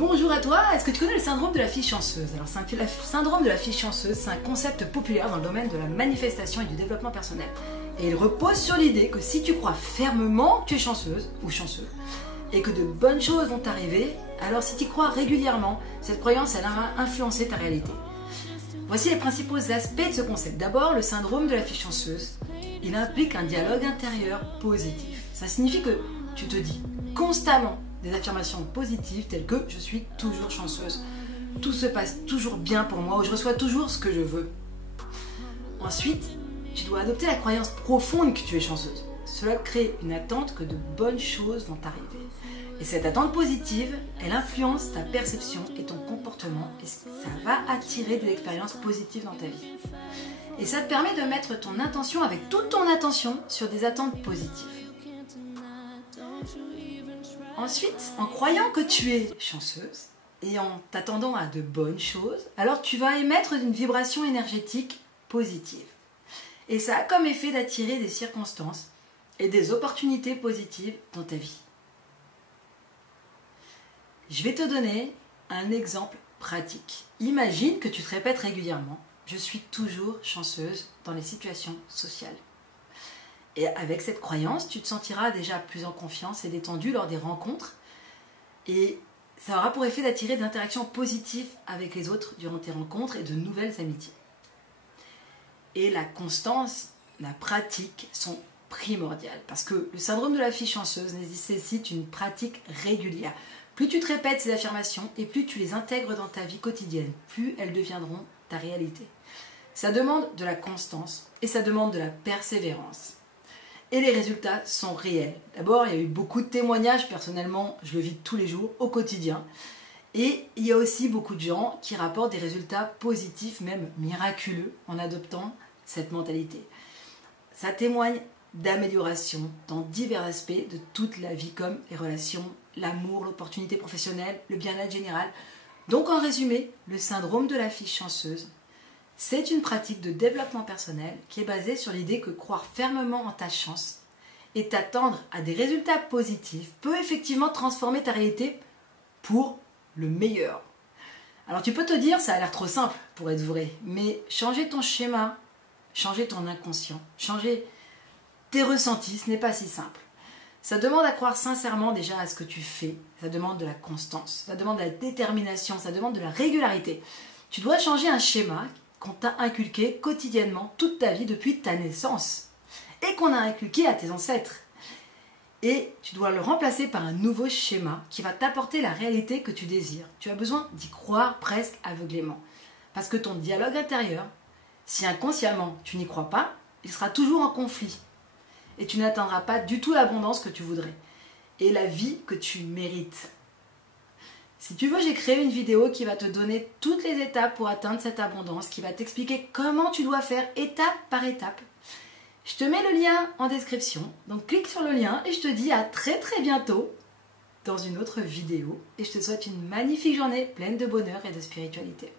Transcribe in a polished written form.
Bonjour à toi, est-ce que tu connais le syndrome de la fille chanceuse? Alors, le syndrome de la fille chanceuse, c'est un concept populaire dans le domaine de la manifestation et du développement personnel. Et il repose sur l'idée que si tu crois fermement que tu es chanceuse ou chanceux, et que de bonnes choses vont t'arriver, alors si tu y crois régulièrement, cette croyance, elle va influencer ta réalité. Voici les principaux aspects de ce concept. D'abord, le syndrome de la fille chanceuse, il implique un dialogue intérieur positif. Ça signifie que tu te dis constamment des affirmations positives telles que « je suis toujours chanceuse »,« tout se passe toujours bien pour moi » ou « je reçois toujours ce que je veux ». Ensuite, tu dois adopter la croyance profonde que tu es chanceuse. Cela crée une attente que de bonnes choses vont t'arriver. Et cette attente positive, elle influence ta perception et ton comportement et ça va attirer des expériences positives dans ta vie. Et ça te permet de mettre ton intention avec toute ton attention sur des attentes positives. Ensuite, en croyant que tu es chanceuse et en t'attendant à de bonnes choses, alors tu vas émettre une vibration énergétique positive. Et ça a comme effet d'attirer des circonstances et des opportunités positives dans ta vie. Je vais te donner un exemple pratique. Imagine que tu te répètes régulièrement « je suis toujours chanceuse dans les situations sociales ». Et avec cette croyance, tu te sentiras déjà plus en confiance et détendu lors des rencontres. Et ça aura pour effet d'attirer des interactions positives avec les autres durant tes rencontres et de nouvelles amitiés. Et la constance, la pratique sont primordiales. Parce que le syndrome de la fille chanceuse nécessite une pratique régulière. Plus tu te répètes ces affirmations et plus tu les intègres dans ta vie quotidienne, plus elles deviendront ta réalité. Ça demande de la constance et ça demande de la persévérance. Et les résultats sont réels. D'abord, il y a eu beaucoup de témoignages, personnellement, je le vis tous les jours, au quotidien. Et il y a aussi beaucoup de gens qui rapportent des résultats positifs, même miraculeux, en adoptant cette mentalité. Ça témoigne d'amélioration dans divers aspects de toute la vie, comme les relations, l'amour, l'opportunité professionnelle, le bien-être général. Donc en résumé, le syndrome de la fille chanceuse, c'est une pratique de développement personnel qui est basée sur l'idée que croire fermement en ta chance et t'attendre à des résultats positifs peut effectivement transformer ta réalité pour le meilleur. Alors tu peux te dire, ça a l'air trop simple pour être vrai, mais changer ton schéma, changer ton inconscient, changer tes ressentis, ce n'est pas si simple. Ça demande à croire sincèrement déjà à ce que tu fais, ça demande de la constance, ça demande de la détermination, ça demande de la régularité. Tu dois changer un schéma qu'on t'a inculqué quotidiennement toute ta vie depuis ta naissance et qu'on a inculqué à tes ancêtres. Et tu dois le remplacer par un nouveau schéma qui va t'apporter la réalité que tu désires. Tu as besoin d'y croire presque aveuglément. Parce que ton dialogue intérieur, si inconsciemment tu n'y crois pas, il sera toujours en conflit. Et tu n'atteindras pas du tout l'abondance que tu voudrais. Et la vie que tu mérites. Si tu veux, j'ai créé une vidéo qui va te donner toutes les étapes pour atteindre cette abondance, qui va t'expliquer comment tu dois faire étape par étape. Je te mets le lien en description, donc clique sur le lien et je te dis à très bientôt dans une autre vidéo. Et je te souhaite une magnifique journée pleine de bonheur et de spiritualité.